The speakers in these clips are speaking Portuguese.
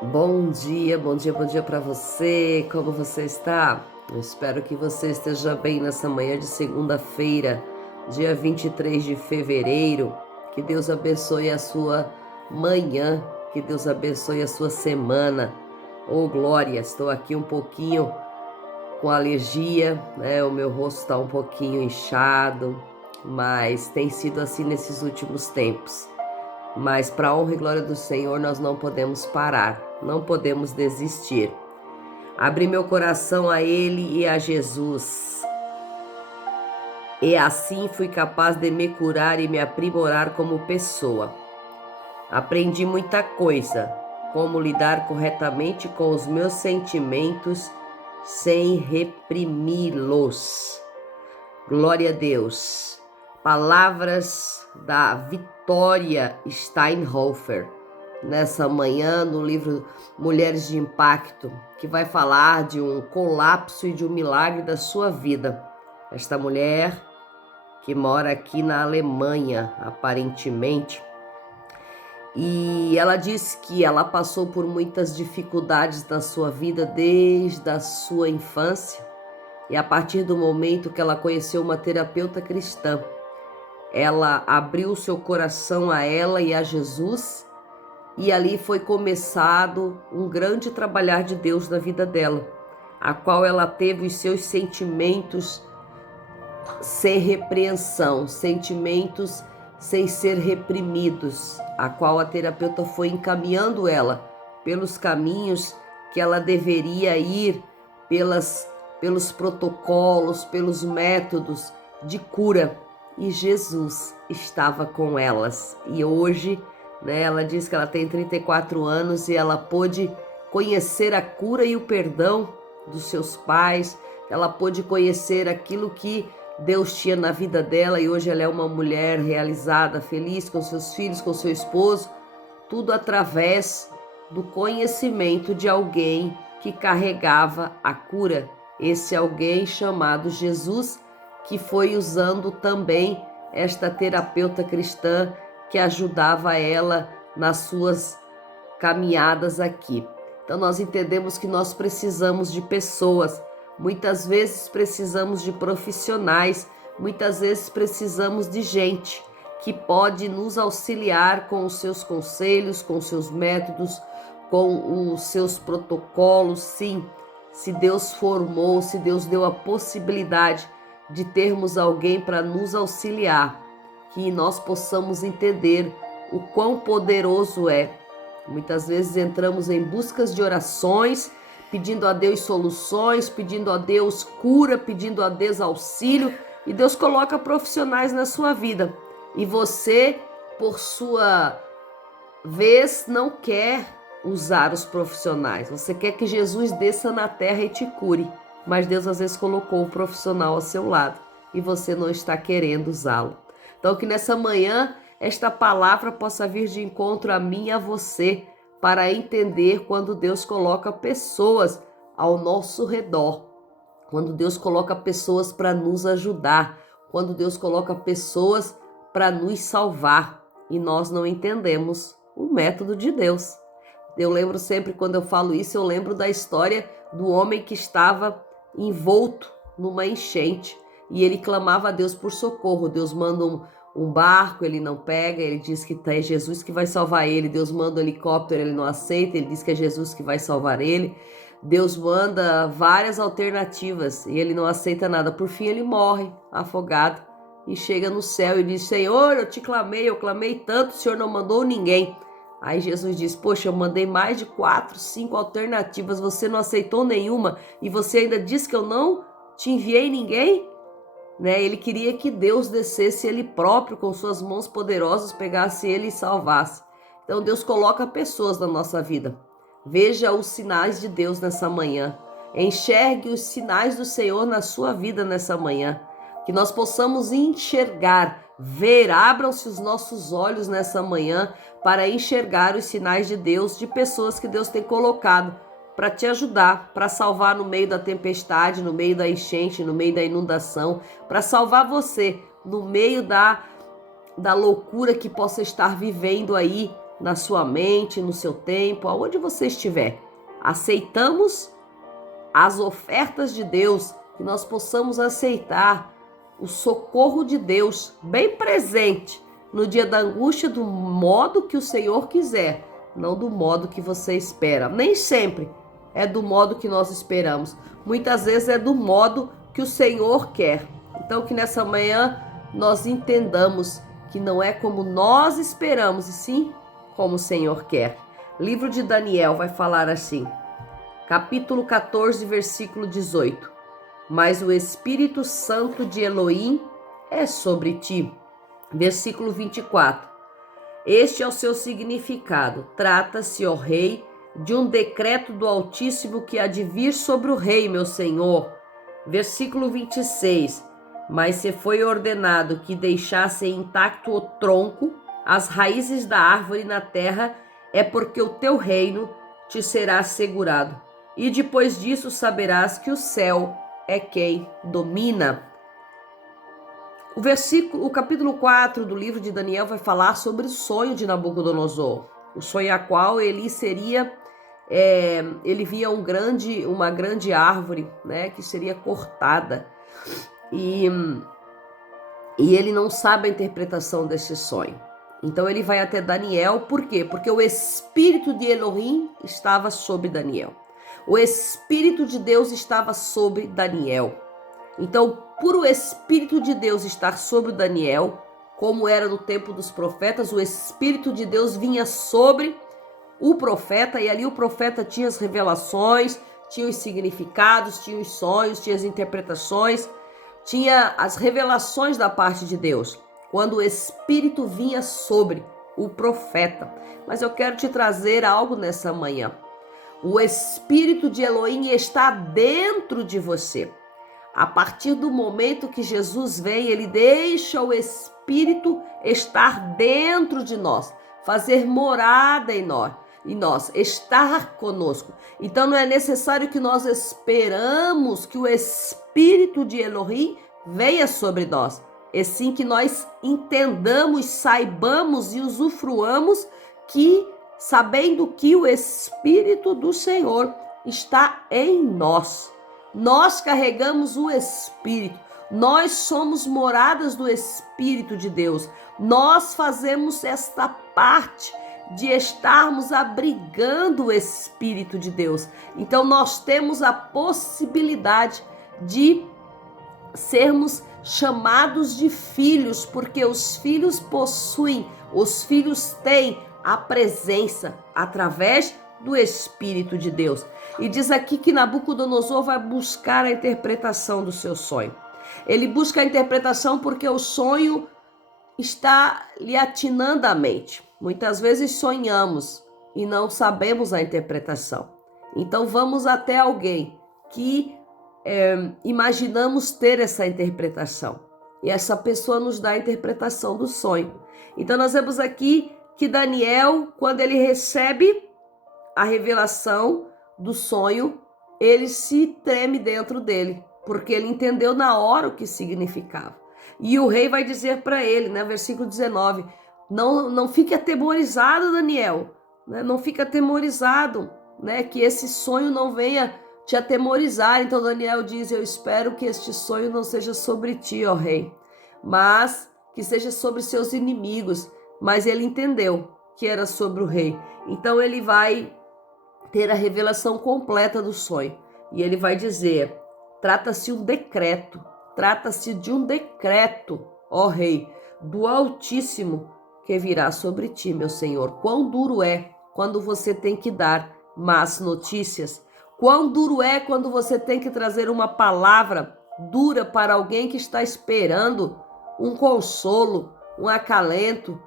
Bom dia, bom dia, bom dia para você. Como você está? Eu espero que você esteja bem nessa manhã de segunda-feira, dia 23 de fevereiro. Que Deus abençoe a sua manhã, que Deus abençoe a sua semana. Oh, glória, estou aqui um pouquinho com alergia, né? O meu rosto está um pouquinho inchado, mas tem sido assim nesses últimos tempos. Mas para a honra e glória do Senhor, nós não podemos parar, não podemos desistir. Abri meu coração a Ele e a Jesus. E assim fui capaz de me curar e me aprimorar como pessoa. Aprendi muita coisa, como lidar corretamente com os meus sentimentos sem reprimi-los. Glória a Deus. Palavras da Victoria Steinhofer, nessa manhã no livro Mulheres de Impacto, que vai falar de um colapso e de um milagre da sua vida. Esta mulher que mora aqui na Alemanha, aparentemente, e ela diz que ela passou por muitas dificuldades na sua vida desde a sua infância, e a partir do momento que ela conheceu uma terapeuta cristã, ela abriu seu coração a ela e a Jesus, e ali foi começado um grande trabalhar de Deus na vida dela, a qual ela teve os seus sentimentos sem repreensão, sentimentos sem ser reprimidos, a qual a terapeuta foi encaminhando ela pelos caminhos que ela deveria ir, pelos protocolos, pelos métodos de cura. E Jesus estava com elas. E hoje, né, ela diz que ela tem 34 anos e ela pôde conhecer a cura e o perdão dos seus pais, ela pôde conhecer aquilo que Deus tinha na vida dela, e hoje ela é uma mulher realizada, feliz com seus filhos, com seu esposo, tudo através do conhecimento de alguém que carregava a cura. Esse alguém chamado Jesus, que foi usando também esta terapeuta cristã que ajudava ela nas suas caminhadas aqui. Então nós entendemos que nós precisamos de pessoas, muitas vezes precisamos de profissionais, muitas vezes precisamos de gente que pode nos auxiliar com os seus conselhos, com os seus métodos, com os seus protocolos. Sim, se Deus formou, se Deus deu a possibilidade de termos alguém para nos auxiliar, que nós possamos entender o quão poderoso é. Muitas vezes entramos em buscas de orações, pedindo a Deus soluções, pedindo a Deus cura, pedindo a Deus auxílio, e Deus coloca profissionais na sua vida. E você, por sua vez, não quer usar os profissionais. Você quer que Jesus desça na terra e te cure, mas Deus às vezes colocou um profissional ao seu lado e você não está querendo usá-lo. Então que nessa manhã esta palavra possa vir de encontro a mim e a você, para entender quando Deus coloca pessoas ao nosso redor, quando Deus coloca pessoas para nos ajudar, quando Deus coloca pessoas para nos salvar e nós não entendemos o método de Deus. Eu lembro sempre, quando eu falo isso, eu lembro da história do homem que estava envolto numa enchente e ele clamava a Deus por socorro. Deus manda um barco, ele não pega, ele diz que é Jesus que vai salvar ele. Deus manda um helicóptero, ele não aceita, ele diz que é Jesus que vai salvar ele. Deus manda várias alternativas e ele não aceita nada. Por fim, ele morre afogado e chega no céu e diz: Senhor, eu te clamei, eu clamei tanto, o Senhor não mandou ninguém. Aí Jesus diz: poxa, eu mandei mais de 4, 5 alternativas, você não aceitou nenhuma e você ainda diz que eu não te enviei ninguém? Né? Ele queria que Deus descesse ele próprio com suas mãos poderosas, pegasse ele e salvasse. Então Deus coloca pessoas na nossa vida. Veja os sinais de Deus nessa manhã. Enxergue os sinais do Senhor na sua vida nessa manhã. Que nós possamos enxergar, ver, abram-se os nossos olhos nessa manhã para enxergar os sinais de Deus, de pessoas que Deus tem colocado para te ajudar, para salvar no meio da tempestade, no meio da enchente, no meio da inundação, para salvar você no meio da loucura que possa estar vivendo aí na sua mente, no seu tempo, aonde você estiver. Aceitamos as ofertas de Deus, que nós possamos aceitar o socorro de Deus bem presente no dia da angústia, do modo que o Senhor quiser, não do modo que você espera. Nem sempre é do modo que nós esperamos. Muitas vezes é do modo que o Senhor quer. Então que nessa manhã nós entendamos que não é como nós esperamos, e sim como o Senhor quer. Livro de Daniel vai falar assim, capítulo 14, versículo 18. Mas o Espírito Santo de Elohim é sobre ti. Versículo 24. Este é o seu significado. Trata-se, ó rei, de um decreto do Altíssimo que há de vir sobre o rei, meu senhor. Versículo 26. Mas se foi ordenado que deixasse intacto o tronco, as raízes da árvore na terra, é porque o teu reino te será assegurado. E depois disso saberás que o céu é quem domina. O capítulo 4 do livro de Daniel vai falar sobre o sonho de Nabucodonosor. O sonho a qual ele via uma grande árvore, né, que seria cortada. E ele não sabe a interpretação desse sonho. Então ele vai até Daniel, por quê? Porque o Espírito de Elohim estava sobre Daniel. O Espírito de Deus estava sobre Daniel. Então, por o Espírito de Deus estar sobre Daniel, como era no tempo dos profetas, o Espírito de Deus vinha sobre o profeta, e ali o profeta tinha as revelações, tinha os significados, tinha os sonhos, tinha as interpretações, tinha as revelações da parte de Deus, quando o Espírito vinha sobre o profeta. Mas eu quero te trazer algo nessa manhã. O Espírito de Elohim está dentro de você. A partir do momento que Jesus vem, ele deixa o Espírito estar dentro de nós, fazer morada em nós, estar conosco. Então não é necessário que nós esperamos que o Espírito de Elohim venha sobre nós. É sim que nós entendamos, saibamos e usufruamos que, sabendo que o Espírito do Senhor está em nós. Nós carregamos o Espírito, nós somos moradas do Espírito de Deus, nós fazemos esta parte de estarmos abrigando o Espírito de Deus. Então nós temos a possibilidade de sermos chamados de filhos, porque os filhos têm a presença através do Espírito de Deus. E diz aqui que Nabucodonosor vai buscar a interpretação do seu sonho. Ele busca a interpretação porque o sonho está lhe atinando a mente. Muitas vezes sonhamos e não sabemos a interpretação. Então vamos até alguém que imaginamos ter essa interpretação. E essa pessoa nos dá a interpretação do sonho. Então nós vemos aqui que Daniel, quando ele recebe a revelação do sonho, ele se treme dentro dele, porque ele entendeu na hora o que significava. E o rei vai dizer para ele, né, versículo 19, não fique atemorizado, Daniel, né, não fique atemorizado, né, que esse sonho não venha te atemorizar. Então Daniel diz, eu espero que este sonho não seja sobre ti, ó rei, mas que seja sobre seus inimigos. Mas ele entendeu que era sobre o rei. Então ele vai ter a revelação completa do sonho. E ele vai dizer, trata-se de um decreto, ó rei, do Altíssimo que virá sobre ti, meu Senhor. Quão duro é quando você tem que dar más notícias. Quão duro é quando você tem que trazer uma palavra dura para alguém que está esperando um consolo, um acalento,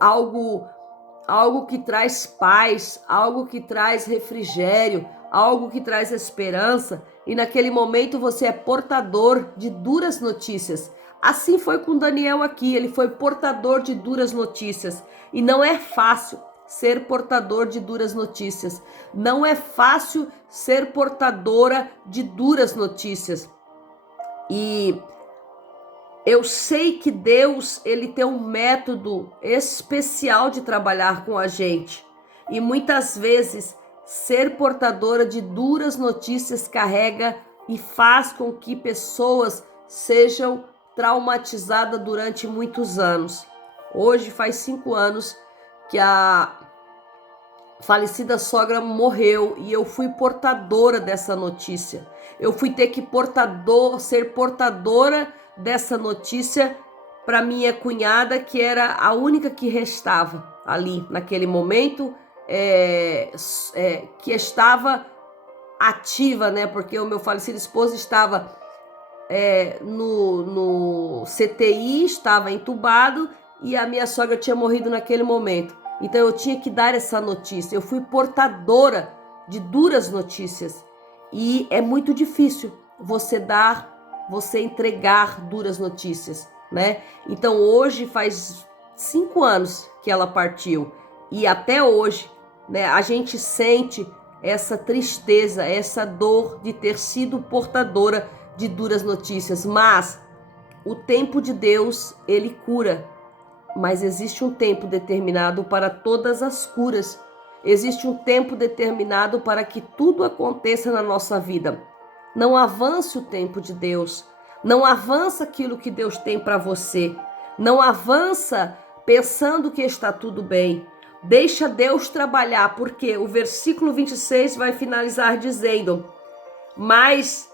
algo que traz paz, algo que traz refrigério, algo que traz esperança, e naquele momento você é portador de duras notícias. Assim foi com Daniel aqui, ele foi portador de duras notícias, e não é fácil ser portador de duras notícias, não é fácil ser portadora de duras notícias. E Eu sei que Deus, ele tem um método especial de trabalhar com a gente. E muitas vezes ser portadora de duras notícias carrega e faz com que pessoas sejam traumatizadas durante muitos anos. Hoje faz 5 anos que a falecida sogra morreu e eu fui portadora dessa notícia. Eu fui ter que ser portadora dessa notícia para minha cunhada, que era a única que restava ali naquele momento, que estava ativa, né? Porque o meu falecido esposo estava no CTI, estava entubado e a minha sogra tinha morrido naquele momento. Então eu tinha que dar essa notícia. Eu fui portadora de duras notícias e é muito difícil você entregar duras notícias, né? Então hoje faz 5 anos que ela partiu e até hoje, né, a gente sente essa tristeza, essa dor de ter sido portadora de duras notícias, mas o tempo de Deus, ele cura, mas existe um tempo determinado para todas as curas, existe um tempo determinado para que tudo aconteça na nossa vida. Não avance o tempo de Deus, não avança aquilo que Deus tem para você, não avança pensando que está tudo bem. Deixa Deus trabalhar, porque o versículo 26 vai finalizar dizendo: mas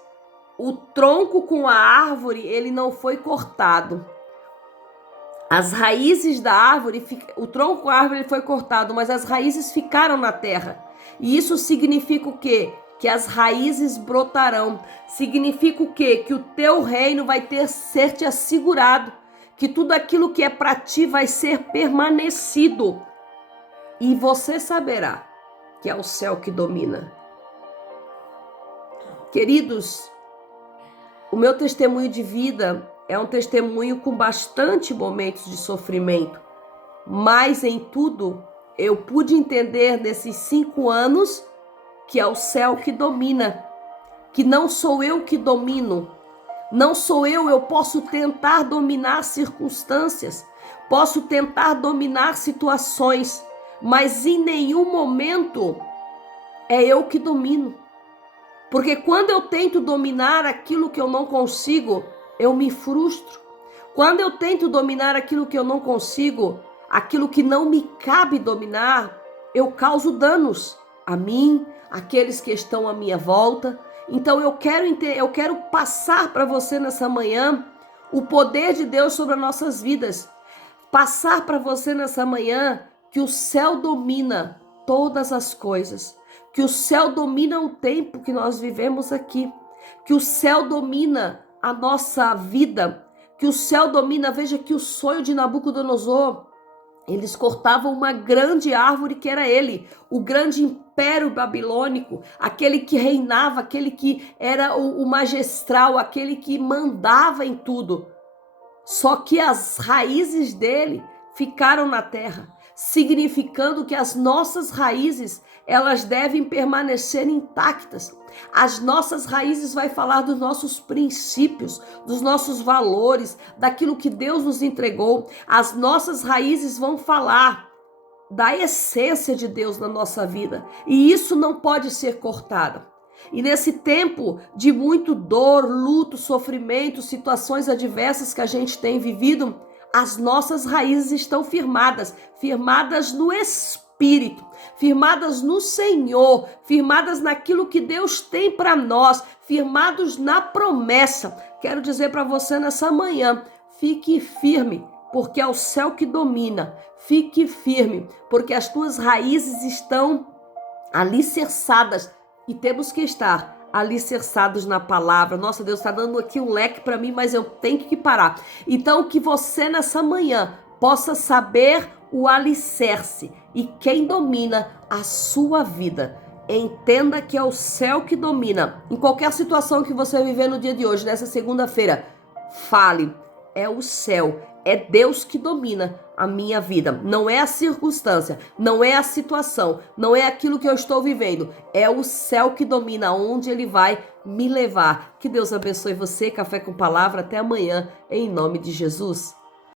o tronco com a árvore, ele não foi cortado. As raízes da árvore, o tronco com a árvore foi cortado, mas as raízes ficaram na terra. E isso significa o quê? Que as raízes brotarão. Significa o quê? Que o teu reino vai ser te assegurado. Que tudo aquilo que é para ti vai ser permanecido. E você saberá que é o céu que domina. Queridos, o meu testemunho de vida é um testemunho com bastante momentos de sofrimento, mas em tudo eu pude entender nesses 5 anos que é o céu que domina, que não sou eu que domino, não sou eu posso tentar dominar circunstâncias, posso tentar dominar situações, mas em nenhum momento é eu que domino. Porque quando eu tento dominar aquilo que eu não consigo, eu me frustro. Quando eu tento dominar aquilo que eu não consigo, aquilo que não me cabe dominar, eu causo danos a mim, àqueles que estão à minha volta. Então eu quero passar para você nessa manhã o poder de Deus sobre as nossas vidas. Passar para você nessa manhã que o céu domina todas as coisas. Que o céu domina o tempo que nós vivemos aqui, que o céu domina a nossa vida, que o céu domina, veja que o sonho de Nabucodonosor, eles cortavam uma grande árvore que era ele, o grande império babilônico, aquele que reinava, aquele que era o magistral, aquele que mandava em tudo. Só que as raízes dele ficaram na terra, significando que as nossas raízes, elas devem permanecer intactas. As nossas raízes vai falar dos nossos princípios, dos nossos valores, daquilo que Deus nos entregou. As nossas raízes vão falar da essência de Deus na nossa vida. E isso não pode ser cortado. E nesse tempo de muito dor, luto, sofrimento, situações adversas que a gente tem vivido, as nossas raízes estão firmadas no Espírito, firmadas no Senhor, firmadas naquilo que Deus tem para nós, firmados na promessa. Quero dizer para você nessa manhã, fique firme, porque é o céu que domina. Fique firme, porque as tuas raízes estão alicerçadas e temos que estar alicerçados na palavra. Nossa, Deus está dando aqui um leque para mim, mas eu tenho que parar. Então, que você nessa manhã possa saber o alicerce e quem domina a sua vida. Entenda que é o céu que domina. Em qualquer situação que você viver no dia de hoje, nessa segunda-feira, fale, é o céu. É Deus que domina a minha vida. Não é a circunstância, não é a situação, não é aquilo que eu estou vivendo. É o céu que domina, onde Ele vai me levar. Que Deus abençoe você. Café com Palavra. Até amanhã, em nome de Jesus.